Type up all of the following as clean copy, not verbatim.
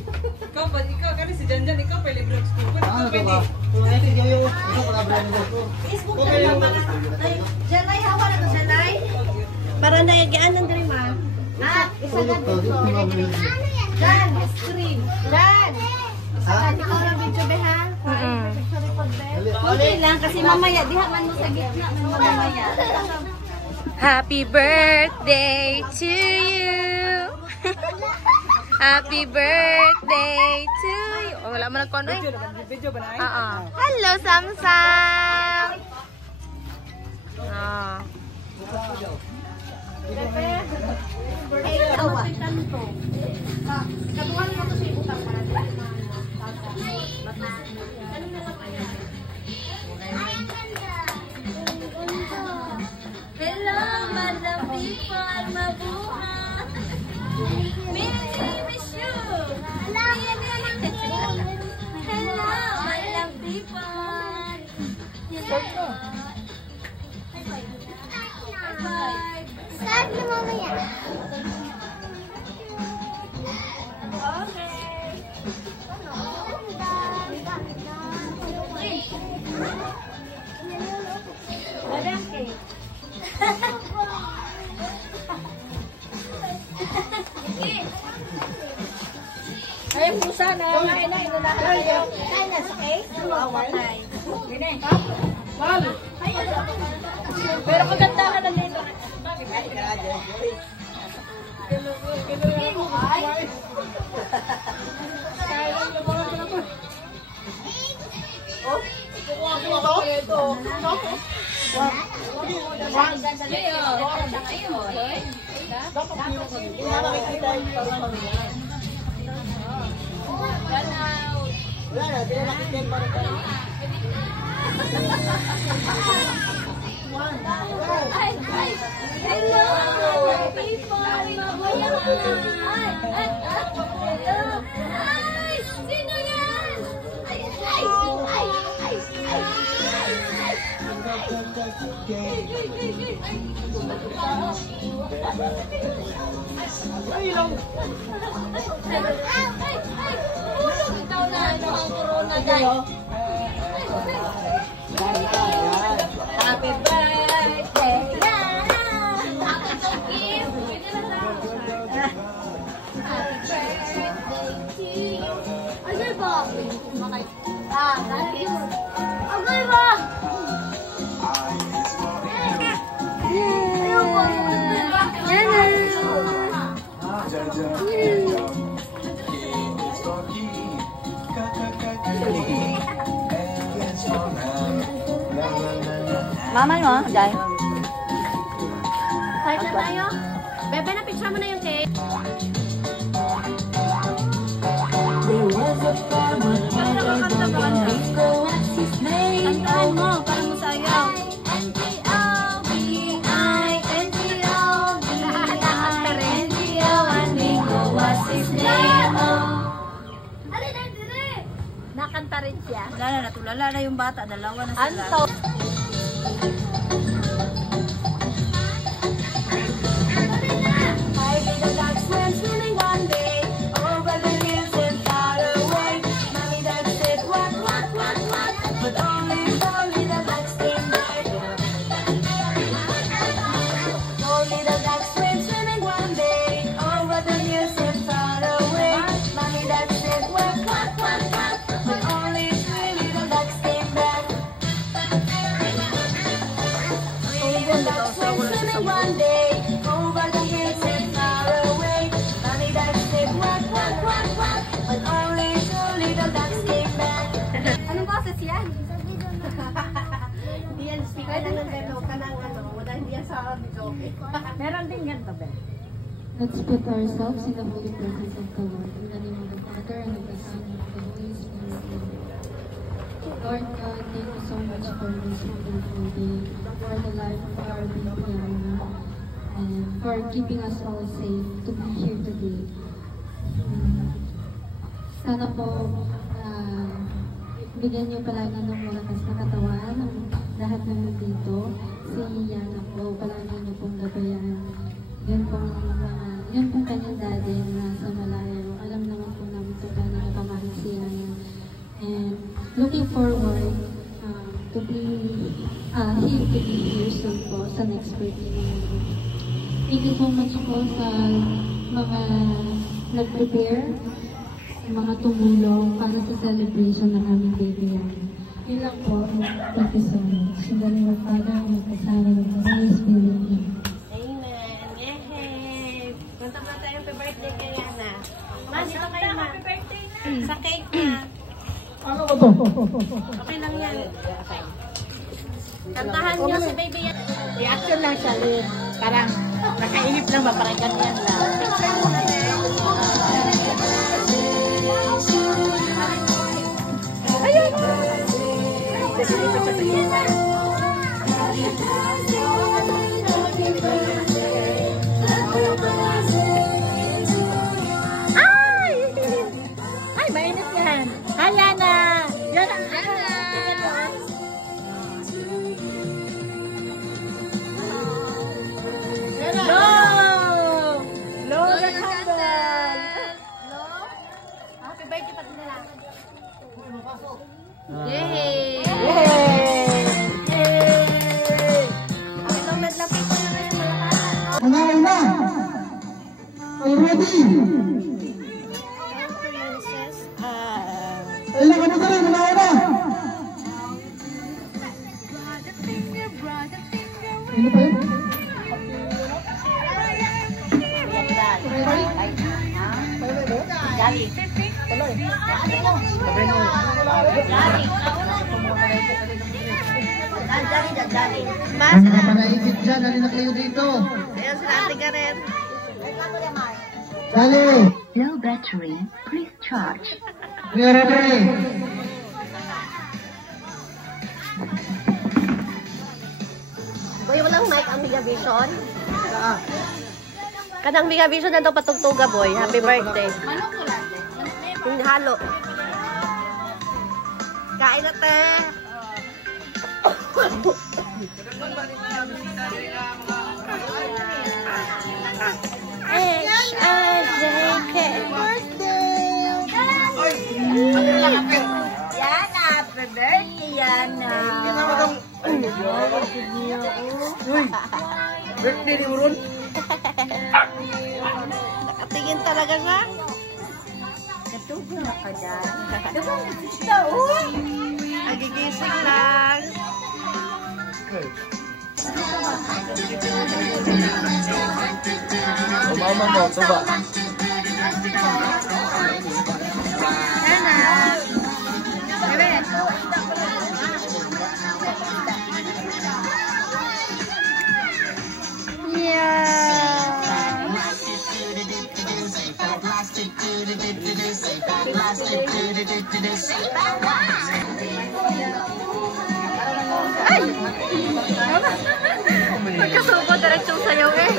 Ikaw ba? Ikaw kasi si Janjan, ikaw pa libre ng school. Ano to ka? Kung ito yung ito para brand ko. Facebook na lang mga. Janay, hawa na to, Janay. Para naigaan ng diri ma. Isa na dito. Dan, screen. Dan. Isa na ikaw na video be ha. Okay lang kasi mamaya diha man mo sa gitna man mo mamaya. Happy birthday to you. Happy birthday to you. Oh, wala mo nagkono eh. Video ba na? Oo. Hello, Samsam. Ah. Hello, Madam People, mabuhay. Miss you. Hello, Madam People. Start na mamaya. Ay, pusa na. Nay, na sa case? Nay. Gini. Mal. Pero kagandahan na dito. Hello, people! Ay, sino yan? Ikaw na ano ang corona guys. Happy birthday! Happy birthday to you. Agay ba? Agay ba? Mama mo, Jai. Kahit na tayo. Bebe, na-picture mo na yung cake. Kaya nakakanta ba ka? Kantaan mo, para mo sayaw. Nakanta rin siya. Wala na, natulala na yung bata. Dalawa na sila. Anto. Anong boses yan? Hindi yan speaker na ng bebe. Huwag ka nang ano. Wala hindi yan sa video. Meron din ganito, be. Let's put ourselves in the holy presence of the Lord. In the name of the Father, and of the Son, and of the Holy Spirit. Lord God, thank you so much for this wonderful day, for the life of our baby Anna, and for keeping us all safe to be here today. Sana po, bigyan niyo palagi ng malakas na katawan ang lahat ng nandito. Si Yana po, palagi niyo pong gabayan. Yun pong kanyang daddy na nasa malayo. Alam naman po namin ito looking forward to be him to be here soon po sa next birthday namin. Thank you so much po sa mga nag-prepare, mga tumulong para sa celebration ng aming baby namin. Yun lang po. Thank you so much. In the name of Father, and of the Son, and of the Holy Spirit. Amen. Yay! Punta pa tayo happy birthday kay Yana. Ma, dito kayo ma. Happy birthday na. Sa cake na. Ano ba to? Okay lang yan. Kantahan niyo si baby yan. Reaction lang siya. Parang nakainip lang ba? Parang ganyan lang. Ayun! Ay! Ay, mainit yan. Hala na! Yan ang Low! Low the candle! Hello? Happy birthday pa nila. Yay! Ang ilong nadlapit ko na ngayon malakas. Una! Are you ready? Ayun ka na rin, una! Ano pa yun? Mga panaigit dyan, halina kayo dito. Ayan sila Ate Karen. Dali! Low battery, please charge. We are ready. Boy, walang mic ang Mega Vision. Kanang Mega Vision na daw patugtuga, boy. Happy birthday. Hindi halo. Kain na, te. H-I-J-K. Yana, happy birthday, Yana. Birthday ni Uron. Nakatingin talaga nga. Natubo na ka dyan. Nagigising lang. Umama mo, tuba. Yana. Bebe. Ay! Pagkasuko, diretsong sayaw eh.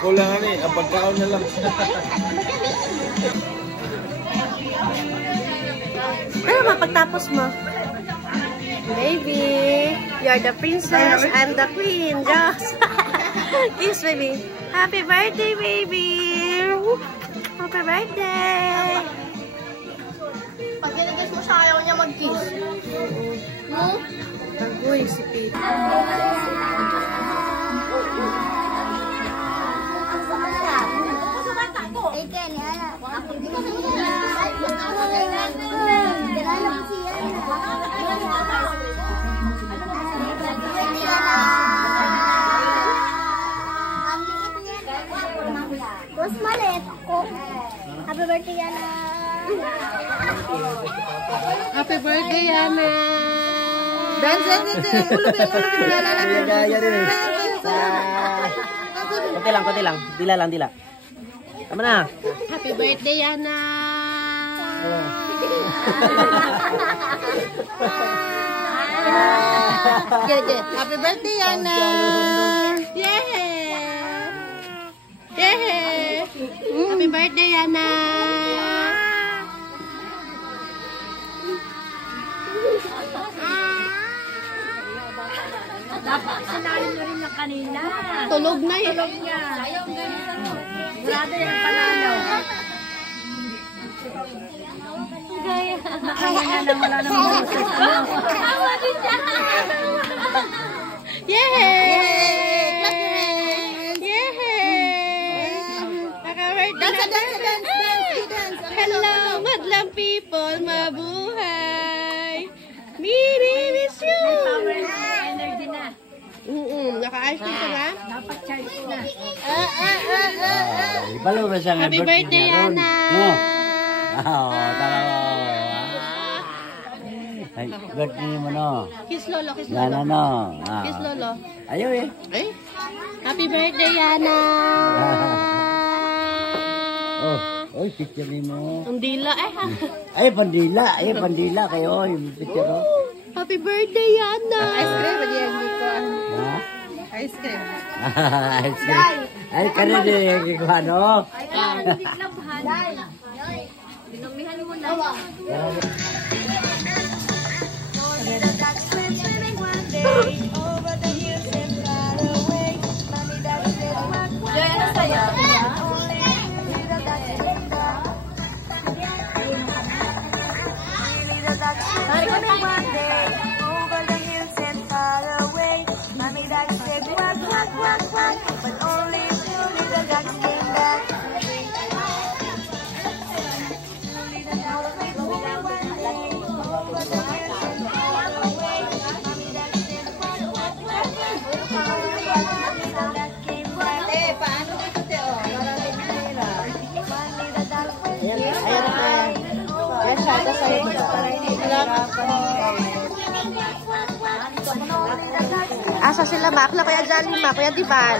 Ako lang ang pagkaon na lang. Ano mapagtapos mo? Baby, you're the princess and the queen. Just kiss, baby. Happy birthday, baby. Happy birthday. Pag ginagis mo siya, ayaw niya mag-kiss. Uy, si Pete. Bos malit ako. Happy birthday, Yana. Happy birthday, Yana. Dance, dance, dance. Ulubin, ulubin. Gaya rin. Konti lang. Dila lang. Tama na. Happy birthday, Yana! Happy birthday, Yana! Yeah! Happy birthday, Yana! Dapat sinahin mo rin na kanina. Tulog na eh. Tulog niya. Grado yung panalo. Nakaya na wala namang boses. Tawa din siya. Dance. Hello, madlang people, mabuhay. Miri, miss you. Energy na. Naka-ice cream ka na? Dapat charge na. Balo ba siya Happy birthday, Yana! Tara. Ay, birthday mo no. Kiss Lolo. Yana no. Kiss Lolo. Ayaw eh. Happy birthday, Yana! Oy, picture mo. Ang dila Ay, pandila kayo. Yung picture oh. Happy birthday, Yana! Ice cream, Ha? Ice cream. Ice cream. Ay, kano din yung kikuha, no? Dinomihan mo na. Joy, ano sa'yo? Asa sila, Makla, Kuya Jalima, Kuya Diban.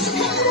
Thank you.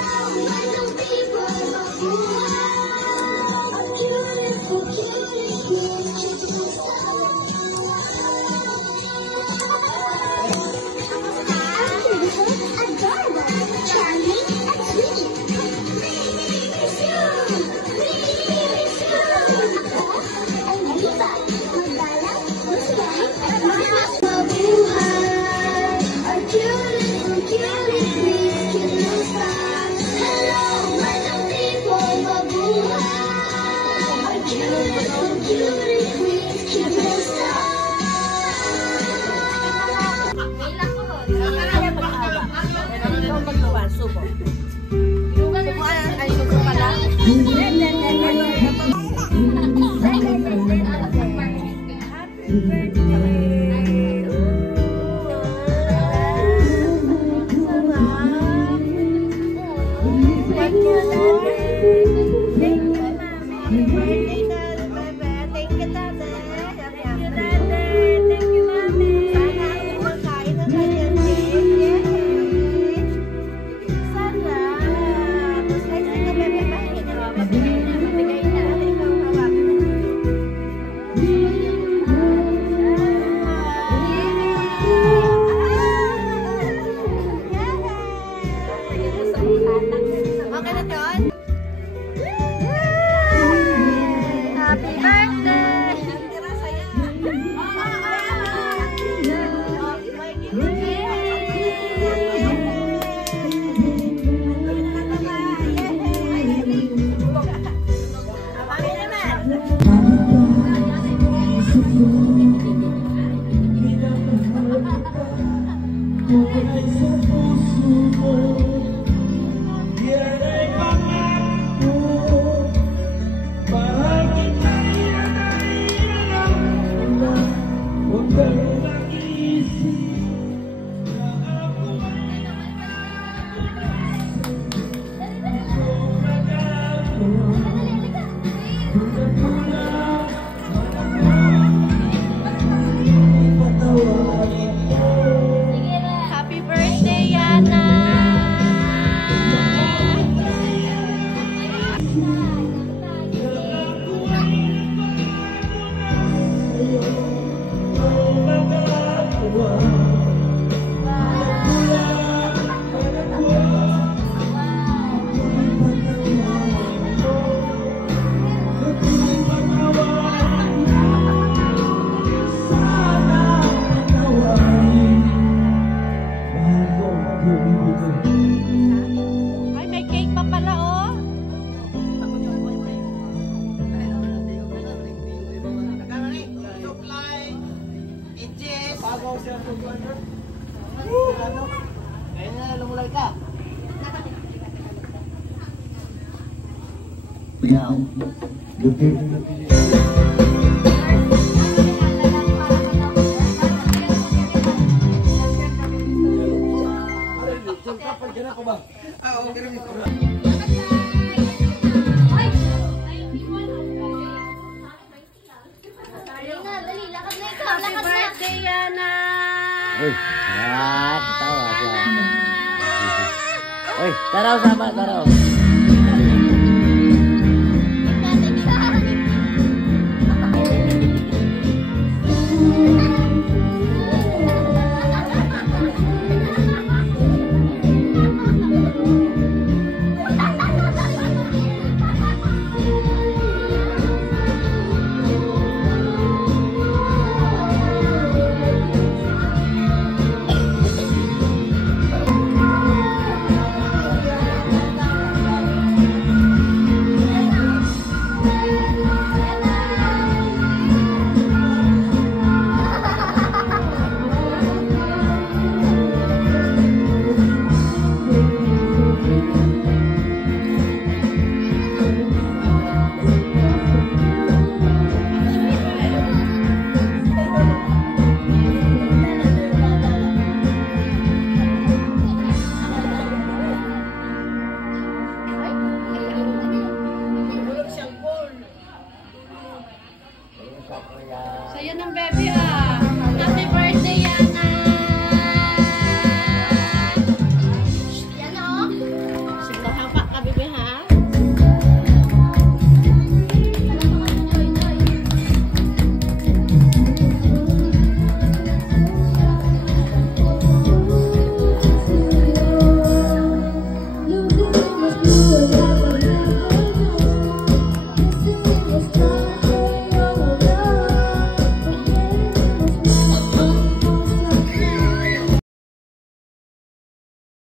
Happy birthday, Yana! Ay, may cake pa pala, oh. Happy birthday, Yana! Uy, tawa siya. Uy, taraw sama, taraw.